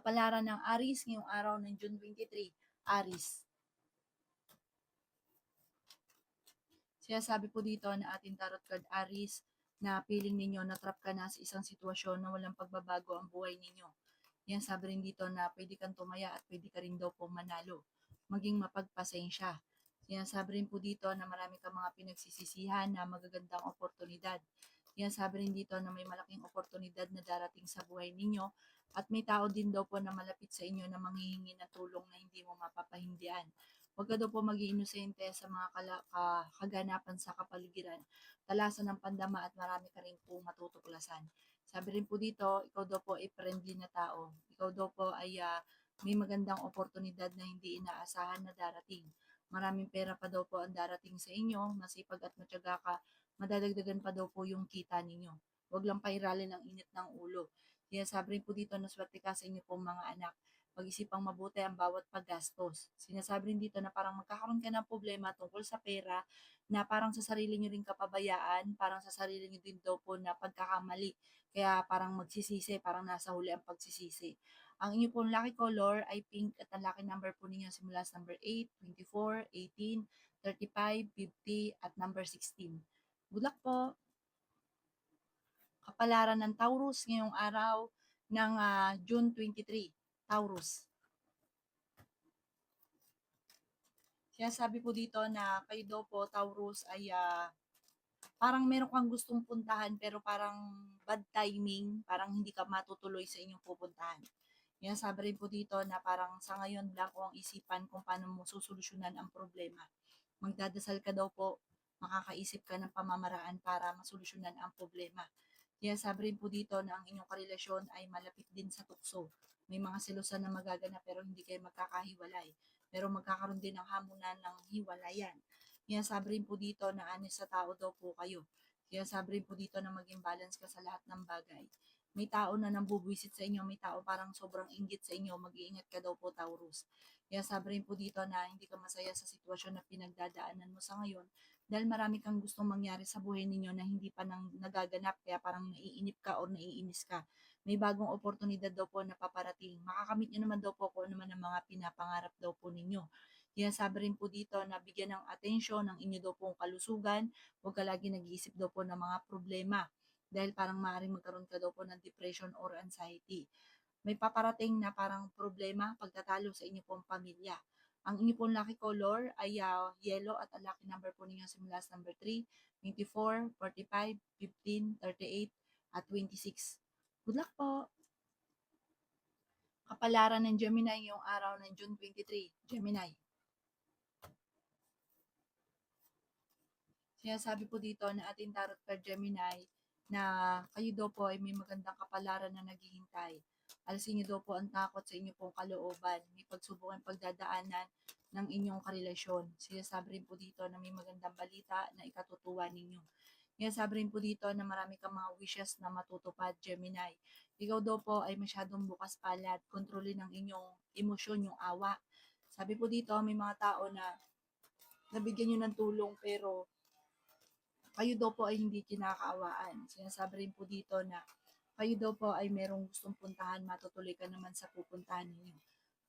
Kapalaran ng Aries ngayong araw ng June 23, Aries. Sinasabi po dito na ating tarot card Aries na feeling ninyo na trap ka na sa isang sitwasyon na walang pagbabago ang buhay ninyo. Yan sabi rin dito na pwede kang tumaya at pwede ka rin daw po manalo. Maging mapagpasensya. Sinasabi rin po dito na marami kang mga pinagsisisihan na magagandang oportunidad. Yan sabi rin dito na may malaking oportunidad na darating sa buhay ninyo at may tao din daw po na malapit sa inyo na manghihingi ng tulong na hindi mo mapapahindian. Huwag ka daw po maging inosente sa mga kaganapan sa kapaligiran. Talasan ng pandama at marami ka rin po matutuklasan. Sabi rin po dito, ikaw daw po ay friendly na tao. Ikaw daw po ay may magandang oportunidad na hindi inaasahan na darating. Maraming pera pa daw po ang darating sa inyo, masipag at matyaga ka, madadagdagan pa daw po yung kita ninyo. Huwag lang pairalin ng init ng ulo. Kaya sabi rin po dito na swerte ka sa inyo pong mga anak. Pag-isipang mabuti ang bawat paggastos. Sinasabi rin dito na parang magkakaroon ka ng problema tungkol sa pera na parang sa sarili nyo rin kapabayaan, parang sa sarili nyo din daw po na pagkakamali. Kaya parang magsisisi, parang nasa huli ang pagsisisi. Ang inyo pong lucky color ay pink at ang lucky number po ninyo simula sa number 8, 24, 18, 35, 50 at number 16. Good luck po! Kapalaran ng Taurus ngayong araw ng June 23. Taurus. Sinasabi po dito na kayo daw po, Taurus, ay parang meron kang gustong puntahan pero parang bad timing, parang hindi ka matutuloy sa inyong pupuntahan. Yan sabi rin po dito na parang sa ngayon blanco ang isipan kung paano mo susolusyonan ang problema. Magdadasal ka daw po, makakaisip ka ng pamamaraan para masolusyonan ang problema. Kaya sabi rin po dito na ang inyong karelasyon ay malapit din sa tukso. May mga selosan na magaganap pero hindi kayo magkakahiwalay. Pero magkakaroon din ng hamunan ng hiwalayan. Kaya sabi rin po dito na honest sa tao daw po kayo. Kaya sabi rin po dito na maging balance ka sa lahat ng bagay. May tao na nambubwisit sa inyo, may tao parang sobrang inggit sa inyo, mag-iingat ka daw po, Taurus. Kaya sabi rin po dito na hindi ka masaya sa sitwasyon na pinagdadaanan mo sa ngayon dahil marami kang gustong mangyari sa buhay ninyo na hindi pa nagaganap kaya parang naiinip ka o naiinis ka. May bagong oportunidad daw po na paparating. Makakamit nyo naman daw po kung ano naman ang mga pinapangarap daw po ninyo. Kaya sabi rin po dito na bigyan ng atensyon ang inyo daw pong kalusugan. Huwag ka lagi nag-iisip daw po ng mga problema dahil parang maaaring magkaroon ka daw po ng depression or anxiety. May paparating na parang problema pagtatalo sa inyo pong pamilya. Ang inyo pong lucky color ay yellow at ang lucky number po ninyo simula sa number 3, 24, 45, 15, 38 at 26. Good luck po! Kapalaran ng Gemini yung araw ng June 23. Gemini. Sinasabi po dito na ating tarot card Gemini na kayo daw po ay may magandang kapalaran na naghihintay. Alisin niyo daw po ang takot sa inyo pong kalooban. May pagsubok ang pagdadaanan ng inyong karelasyon. Sinasabi rin po dito na may magandang balita na ikatutuwa ninyo. Sinasabi rin po dito na marami kang mga wishes na matutupad, Gemini. Ikaw daw po ay masyadong bukas palad. Kontrolin ang inyong emosyon, yung awa. Sabi po dito, may mga tao na nabigyan nyo ng tulong pero kayo daw po ay hindi kinakaawaan. Sinasabi rin po dito na kayo daw po ay merong gustong puntahan, matutuloy ka naman sa pupuntahan ninyo.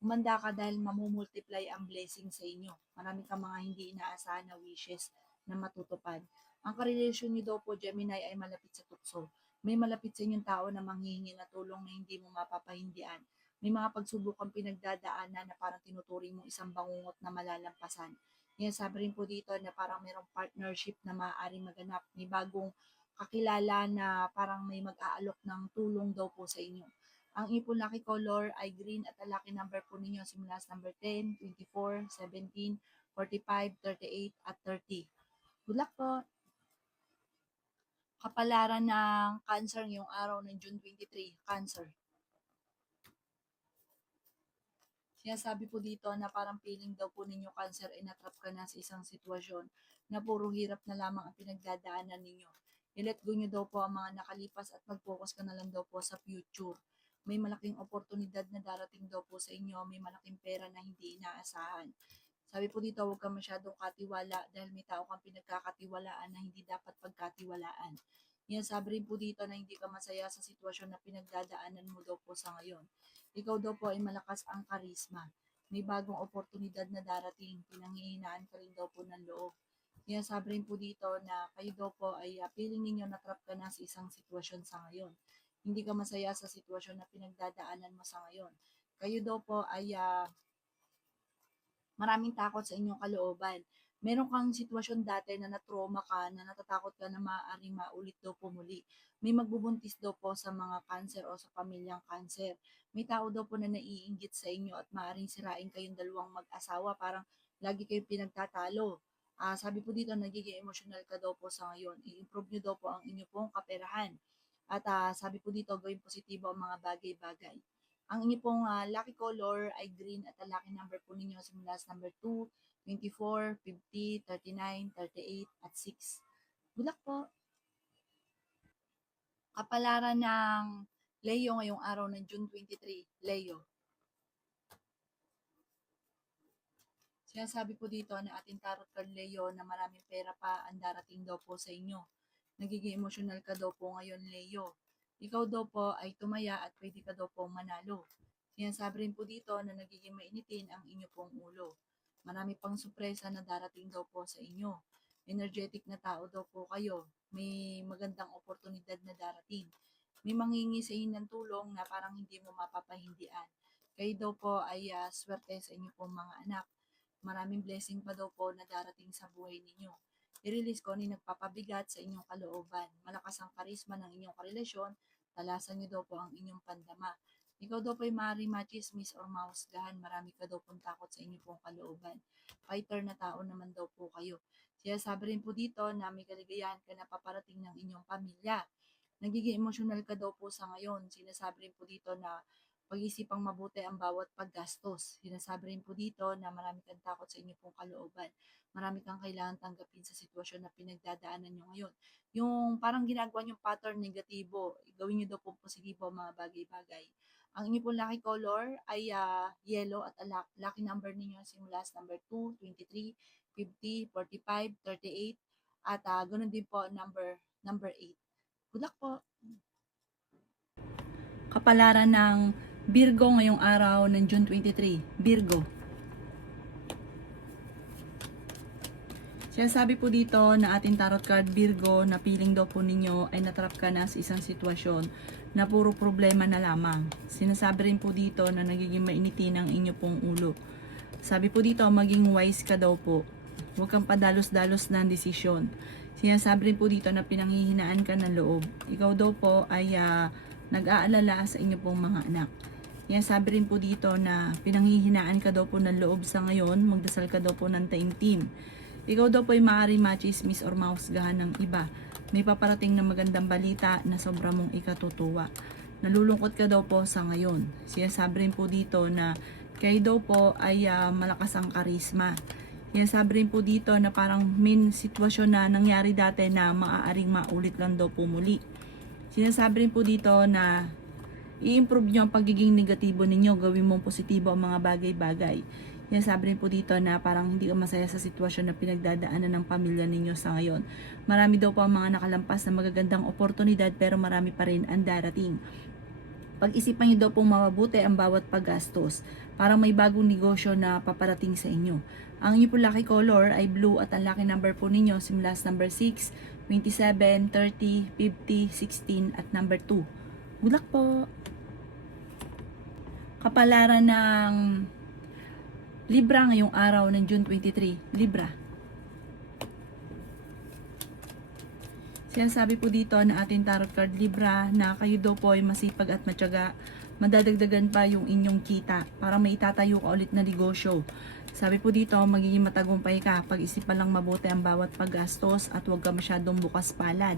Umanda ka dahil mamumultiply ang blessing sa inyo. Marami ka mga hindi inaasahan na wishes na matutupad. Ang karelasyon niyo daw po, Gemini, ay malapit sa tukso. May malapit sa inyong tao na manghihingi na tulong na hindi mo mapapahindian. May mga pagsubok ang pinagdadaanan na parang tinuturing mo isang bangungot na malalampasan. Yan, sabi rin po dito na parang mayroong partnership na maaaring maganap. May bagong kakilala na parang may mag-aalok ng tulong daw po sa inyo. Ang ipon lucky color ay green at ang lucky number po ninyo simula sa number 10, 24, 17, 45, 38 at 30. Good luck po! Kapalaran ng Cancer ngayong araw ng June 23, Cancer. Sinasabi po dito na parang feeling daw po ninyo Cancer ay natrap ka na sa isang sitwasyon na puro hirap na lamang ang pinagdadaanan ninyo. I-let go nyo daw po ang mga nakalipas at mag-focus ka na lang daw po sa future. May malaking oportunidad na darating daw po sa inyo, may malaking pera na hindi inaasahan. Sabi po dito, huwag ka masyadong katiwala dahil may tao kang pinagkakatiwalaan na hindi dapat pagkatiwalaan. Sabi rin po dito na hindi ka masaya sa sitwasyon na pinagdadaanan mo daw po sa ngayon. Ikaw daw po ay malakas ang karisma. May bagong oportunidad na darating, pinanghihinaan ka rin daw po ng loob. Sabi rin po dito na kayo daw po ay feeling ninyo na-trap ka na sa isang sitwasyon sa ngayon. Hindi ka masaya sa sitwasyon na pinagdadaanan mo sa ngayon. Kayo daw po ay maraming takot sa inyong kalooban. Meron kang sitwasyon dati na na-trauma ka, na natatakot ka na maaaring maulit daw po muli. May magbubuntis daw po sa mga cancer o sa pamilyang cancer. May tao daw po na naiinggit sa inyo at maaaring sirain kayong dalawang mag-asawa. Parang lagi kayong pinagtatalo. Sabi po dito, nagiging emotional ka daw po sa ngayon. I-improve nyo daw po ang inyo pong kaperahan. At sabi po dito, gawing positibo ang mga bagay-bagay. Ang inyo pong lucky color ay green at ang lucky number po ninyo simula sa number 2, 24, 50, 39, 38 at 6. Good luck po! Kapalaran ng Leo ngayong araw ng June 23. Leo. Sinasabi po dito na ating tarot card Leo na maraming pera pa ang darating daw po sa inyo. Nagiging emotional ka daw po ngayon Leo. Ikaw daw po ay tumaya at pwede ka daw po manalo. Sinasabi rin po dito na nagiging mainitin ang inyo pong ulo. Marami pang sorpresa na darating daw po sa inyo. Energetic na tao daw po kayo. May magandang oportunidad na darating. May manghingi sa inyo ng tulong na parang hindi mo mapapahindian. Kayo daw po ay swerte sa inyo pong mga anak. Maraming blessing pa daw po na darating sa buhay ninyo. I-release ko ni nagpapabigat sa inyong kalooban. Malakas ang karisma ng inyong karelasyon, talasan niyo daw po ang inyong pandama. Ikaw daw po ay maaaring machismis or mahusgahan. Marami ka daw pong takot sa inyong pong kalooban. Fighter na tao naman daw po kayo. Sabi rin po dito na may kaligayahan ka na paparating ng inyong pamilya. Nagiging emotional ka daw po sa ngayon. Sinasabi rin po dito na pag-isipang mabuti ang bawat paggastos. Sinasabi rin po dito na marami kang takot sa inyong pong kalooban. Marami kang kailangan tanggapin sa sitwasyon na pinagdadaanan nyo ngayon. Yung parang ginagawa yung pattern negatibo, gawin nyo daw po positibo mga bagay-bagay. Ang inyong pong lucky color ay yellow at ang lucky number ninyo simula sa number 2, 23, 50, 45, 38 at ganoon din po number 8. Good luck po! Kapalaran ng Virgo ngayong araw ng June 23. Virgo. Sinasabi po dito na ating tarot card Virgo na feeling daw po ninyo ay natrap ka na sa isang sitwasyon na puro problema na lamang. Sinasabi rin po dito na nagiging mainitin ang inyo pong ulo. Sabi po dito, maging wise ka daw po. Huwag kang padalos-dalos ng desisyon. Sinasabi rin po dito na pinanghihinaan ka ng loob. Ikaw daw po ay nag-aalala sa inyo pong mga anak. Sabi rin po dito na pinanghihinaan ka daw po ng loob sa ngayon, magdasal ka daw po ng taimtim. Ikaw daw po ay maaaring machismis or mahusgahan ng iba. May paparating na magandang balita na sobra mong ikatutuwa. Nalulungkot ka daw po sa ngayon. Sinasabi rin po dito na kayo daw po ay malakas ang karisma. Sabi rin po dito na parang may sitwasyon na nangyari dati na maaaring maulit lang daw po muli. Sinasabi rin po dito na i-improve nyo ang pagiging negatibo ninyo, gawin mong positibo ang mga bagay-bagay. Sabi rin po dito na parang hindi ka masaya sa sitwasyon na pinagdadaanan ng pamilya ninyo sa ngayon. Marami daw po ang mga nakalampas na magagandang oportunidad pero marami pa rin ang darating. Pag-isipan nyo daw pong mabuti ang bawat paggastos. Parang may bagong negosyo na paparating sa inyo. Ang inyo po lucky color ay blue at ang lucky number po ninyo simula sa number 6, 27, 30, 50, 16 at number 2. Good luck po! Kapalaran ng Libra ngayong araw ng June 23. Libra. Sinasabi po dito na ating tarot card Libra na kayo daw po ay masipag at matyaga. Madadagdagan pa yung inyong kita para may itatayo ka ulit na negosyo. Sabi po dito, magiging matagumpay ka. Pag-isipan lang mabuti ang bawat paggastos at huwag ka masyadong bukas palad.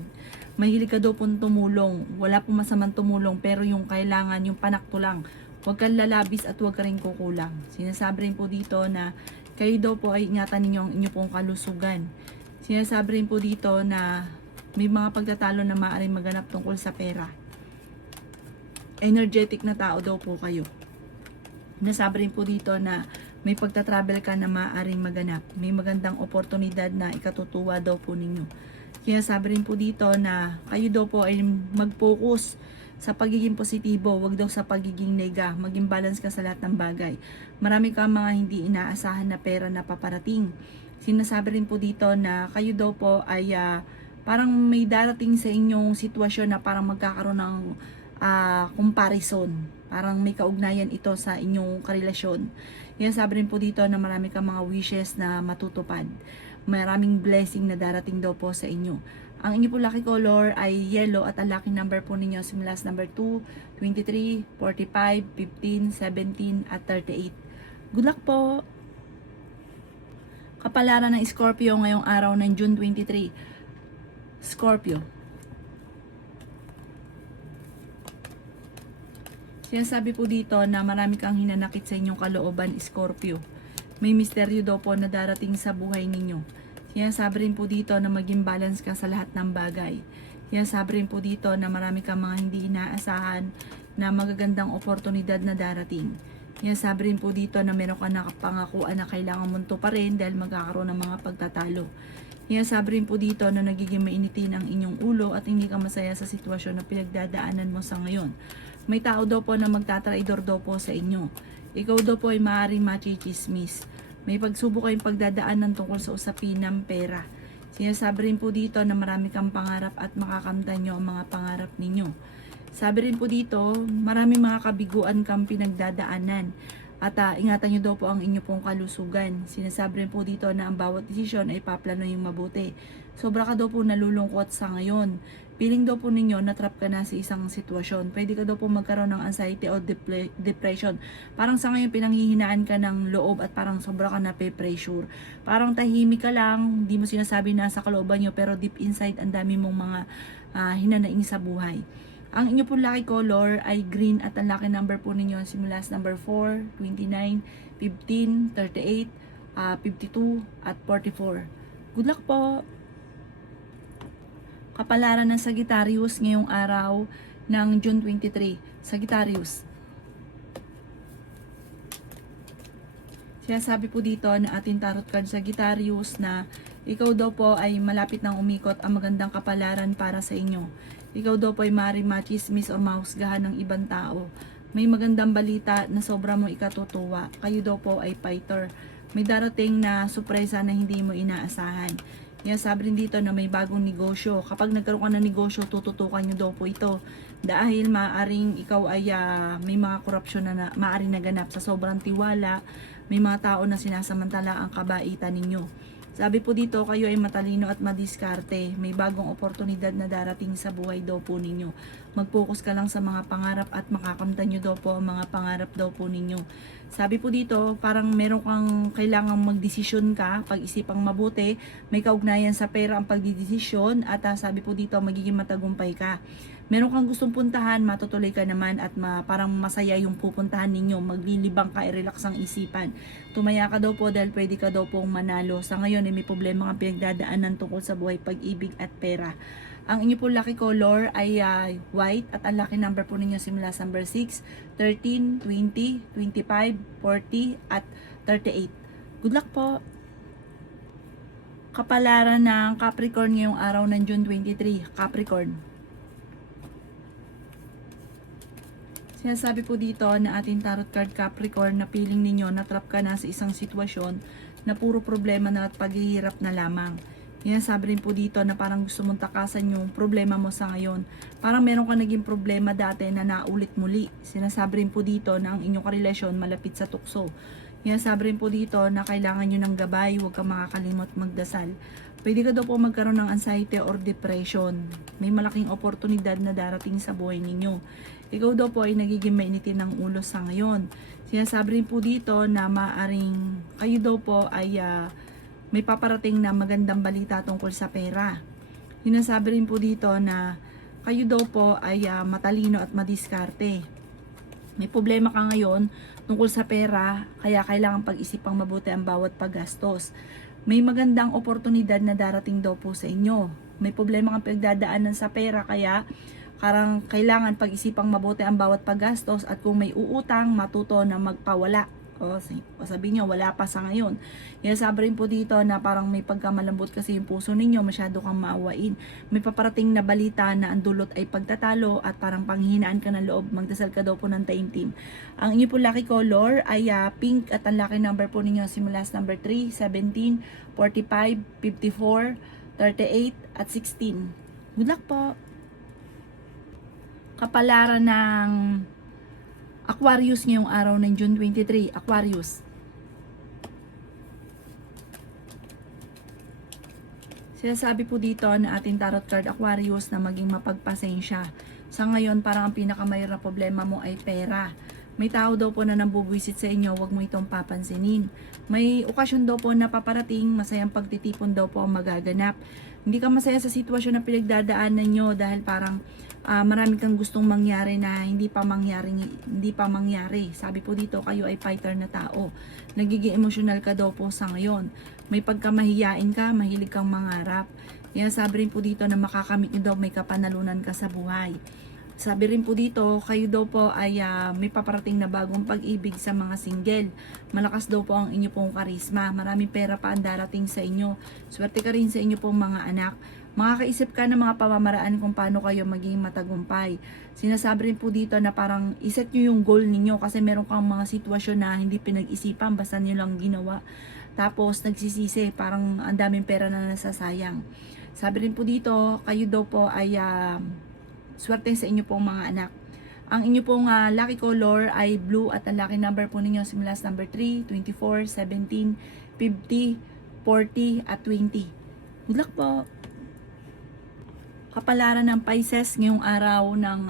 Mahilig ka daw pong tumulong. Wala pong masamang tumulong pero yung kailangan, yung panakto lang. Huwag kang lalabis at huwag ka rin kukulang. Sinasabi rin po dito na kayo daw po ay ingatan ninyo ang inyong pong kalusugan. Sinasabi rin po dito na may mga pagtatalo na maaaring maganap tungkol sa pera. Energetic na tao daw po kayo. Nasabi rin po dito na may pagtatravel ka na maaaring maganap. May magandang oportunidad na ikatutuwa daw po ninyo. Sinasabi rin po dito na kayo daw po ay mag-focus sa pagiging positibo, wag daw sa pagiging nega, maging balance ka sa lahat ng bagay. Marami kang mga hindi inaasahan na pera na paparating. Sinasabi rin po dito na kayo daw po ay parang may darating sa inyong sitwasyon na parang magkakaroon ng comparison. Parang may kaugnayan ito sa inyong karelasyon. Yan, sabi rin po dito na marami kang mga wishes na matutupad. Maraming blessing na darating daw po sa inyo. Ang inyo po lucky color ay yellow at ang lucky number po ninyo simula sa number 2, 23, 45, 15, 17 at 38. Good luck po! Kapalaran ng Scorpio ngayong araw ng June 23. Scorpio. Sinasabi po dito na marami kang hinanakit sa inyong kalooban, Scorpio. May misteryo daw po na darating sa buhay ninyo. Sinasabi rin po dito na maging balance ka sa lahat ng bagay. Sinasabi rin po dito na marami kang mga hindi inaasahan na magagandang oportunidad na darating. Sinasabi rin po dito na meron ka nakapangakuan na kailangan mo pa rin dahil magkakaroon ng mga pagtatalo. Sinasabi rin po dito na nagiging mainitin ang inyong ulo at hindi ka masaya sa sitwasyon na pinagdadaanan mo sa ngayon. May tao daw po na magtatraidor daw po sa inyo. Ikaw daw po ay maaaring machichismis. May pagsubok kayong pagdadaanan tungkol sa usapin ng pera. Sinasabi rin po dito na marami kang pangarap at makakamtan nyo ang mga pangarap ninyo. Sabi rin po dito, marami mga kabiguan kang pinagdadaanan. At ingatan nyo daw po ang inyo pong kalusugan. Sinasabi rin po dito na ang bawat desisyon ay paplano yung mabuti. Sobra ka daw po nalulungkot sa ngayon. Feeling daw po ninyo na trap ka na sa isang sitwasyon. Pwede ka daw po magkaroon ng anxiety o depression. Parang sa ngayon pinanghihinaan ka ng loob at parang sobra ka na pressure. Parang tahimik ka lang, di mo sinasabi na sa kalooban nyo pero deep inside ang dami mong mga hinanaing sa buhay. Ang inyo po lucky color ay green at ang lucky number po ninyo simula sa number 4, 29, 15, 38, 52 at 44. Good luck po! Kapalaran ng Sagittarius ngayong araw ng June 23. Sagittarius. Sinasabi po dito na ating tarot card Sagittarius na ikaw daw po ay malapit nang umikot ang magandang kapalaran para sa inyo. Ikaw daw po ay maaaring machismis o mahusgahan ng ibang tao. May magandang balita na sobra mong ikatutuwa. Kayo daw po ay fighter. May darating na sorpresa na hindi mo inaasahan. Sabi rin dito na may bagong negosyo. Kapag nagkaroon ka ng negosyo, tututukan nyo daw po ito. Dahil maaaring ikaw ay may mga korupsyon na maaaring naganap sa sobrang tiwala. May mga tao na sinasamantala ang kabaitan ninyo. Sabi po dito, kayo ay matalino at madiskarte. May bagong oportunidad na darating sa buhay daw po ninyo. Mag-focus ka lang sa mga pangarap at makakamtan nyo daw po ang mga pangarap daw po ninyo. Sabi po dito, parang meron kang kailangang magdesisyon ka, pag-isipang mabuti, may kaugnayan sa pera ang pagdidesisyon at sabi po dito, magiging matagumpay ka. Meron kang gustong puntahan, matutuloy ka naman at parang masaya yung pupuntahan ninyo, maglilibang ka, i-relax ang isipan. Tumaya ka daw po dahil pwede ka daw pong manalo. Sa ngayon, may problema kang pinagdadaanan tungkol sa buhay, pag-ibig at pera. Ang inyo po lucky color ay white at ang lucky number po ninyo simula sa number 6, 13, 20, 25, 40 at 38. Good luck po! Kapalaran ng Capricorn ngayong araw ng June 23. Capricorn. Sinasabi po dito na ating tarot card Capricorn na feeling ninyo na trap ka na sa isang sitwasyon na puro problema na at paghihirap na lamang. Sabi rin po dito na parang gusto mong takasan yung problema mo sa ngayon. Parang meron ka naging problema dati na naulit muli. Sinasabi rin po dito na ang inyong karelasyon malapit sa tukso. Sabi rin po dito na kailangan nyo ng gabay, huwag kang makakalimot magdasal. Pwede ka daw po magkaroon ng anxiety or depression. May malaking oportunidad na darating sa buhay ninyo. Ikaw daw po ay nagiging mainitin ng ulo sa ngayon. Sinasabi rin po dito na maaring kayo daw po ay may paparating na magandang balita tungkol sa pera. Sinasabi rin po dito na kayo daw po ay matalino at madiskarte. May problema ka ngayon tungkol sa pera, kaya kailangan pag-isipang mabuti ang bawat paggastos. May magandang oportunidad na darating daw po sa inyo. May problema kang pagdadaanan sa pera, kaya kailangan pag-isipang mabuti ang bawat paggastos at kung may uutang, matuto na magpawala O sabi niyo, wala pa sa ngayon. Yan sabi rin po dito na parang may pagkamalambot kasi yung puso ninyo, masyado kang maawain. May paparating na balita na ang dulot ay pagtatalo at parang panghihinaan ka ng loob. Magdasal ka daw po ng taimtim. Ang inyo po lucky color ay pink at ang lucky number po ninyo simula sa number 3, 17, 45, 54, 38 at 16. Good luck po! Kapalaran ng Aquarius ngayong araw ng June 23. Aquarius. Sinasabi po dito na ating tarot card Aquarius na maging mapagpasensya. Sa ngayon, parang ang pinakamayroong problema mo ay pera. May tao daw po na nambubwisit sa inyo, wag mo itong papansinin. May okasyon daw po na paparating, masayang pagtitipon daw po ang magaganap. Hindi ka masaya sa sitwasyon na pinagdadaanan nyo dahil parang marami kang gustong mangyari na hindi pa mangyari. Sabi po dito, kayo ay fighter na tao. Nagiging emosyonal ka daw po sa ngayon. May pagkamahiyain ka, mahilig kang mangarap. Yan sabi rin po dito na makakamit nyo daw may kapanalunan ka sa buhay. Sabi rin po dito, kayo daw po ay may paparating na bagong pag-ibig sa mga single. Malakas daw po ang inyo pong karisma. Maraming pera pa ang darating sa inyo. Swerte ka rin sa inyo pong mga anak. Makakaisip ka ng mga pamamaraan kung paano kayo maging matagumpay. Sinasabi rin po dito na parang iset nyo yung goal ninyo kasi meron kang mga sitwasyon na hindi pinag-isipan, basta nyo lang ginawa. Tapos nagsisisi, parang ang daming pera na nasasayang. Sabi rin po dito, kayo daw po ay swerte sa inyo pong mga anak. Ang inyo pong lucky color ay blue at ang lucky number po ninyo simula sa number 3, 24, 17, 50, 40 at 20. Good luck po! Kapalaran ng Pisces ngayong araw ng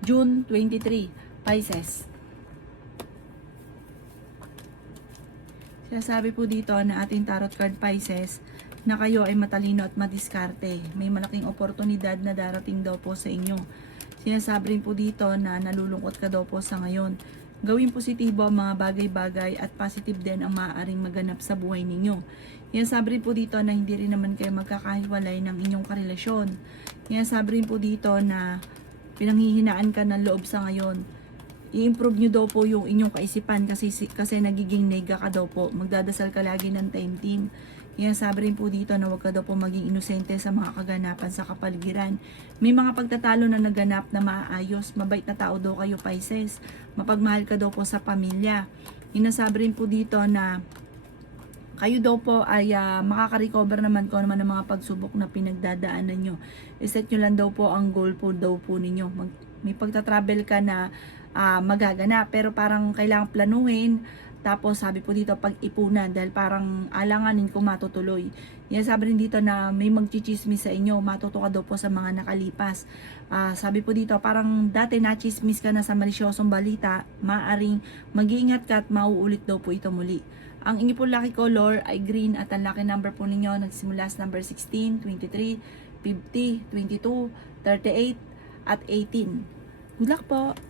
June 23. Pisces. Sinasabi po dito na ating tarot card Pisces na kayo ay matalino at madiskarte. May malaking oportunidad na darating daw po sa inyo. Sinasabi rin po dito na nalulungkot ka daw po sa ngayon. Gawing positibo ang mga bagay-bagay at positive din ang maaaring maganap sa buhay ninyo. Yan sabi rin po dito na hindi rin naman kayo magkakahiwalay ng inyong karelasyon. Yan sabi rin po dito na pinanghihinaan ka ng loob sa ngayon. I-improve nyo daw po yung inyong kaisipan kasi nagiging nega ka daw po. Magdadasal ka lagi ng time team. Yan sabi rin po dito na huwag ka daw po maging inosente sa mga kaganapan sa kapaligiran. May mga pagtatalo na naganap na maayos. Mabait na tao daw kayo Pisces. Mapagmahal ka daw po sa pamilya. Inasabi rin po dito na kayo daw po ay makaka-recover naman kung naman ang mga pagsubok na pinagdadaanan nyo. Iset nyo lang daw po ang goal po daw po ninyo. May pagta-travel ka na magaganap pero parang kailangang planuhin. Tapos sabi po dito pag-ipunan dahil parang alanganin kung matutuloy. Yan sabi rin dito na may magchichismis sa inyo, matutuka daw po sa mga nakalipas. Sabi po dito parang dati nachismis ka na sa malisyosong balita, maaring mag-iingat ka at mauulit daw po ito muli. Ang inyo po lucky color ay green at ang lucky number po ninyo nagsimula sa number 16, 23, 50, 22, 38 at 18. Good luck po!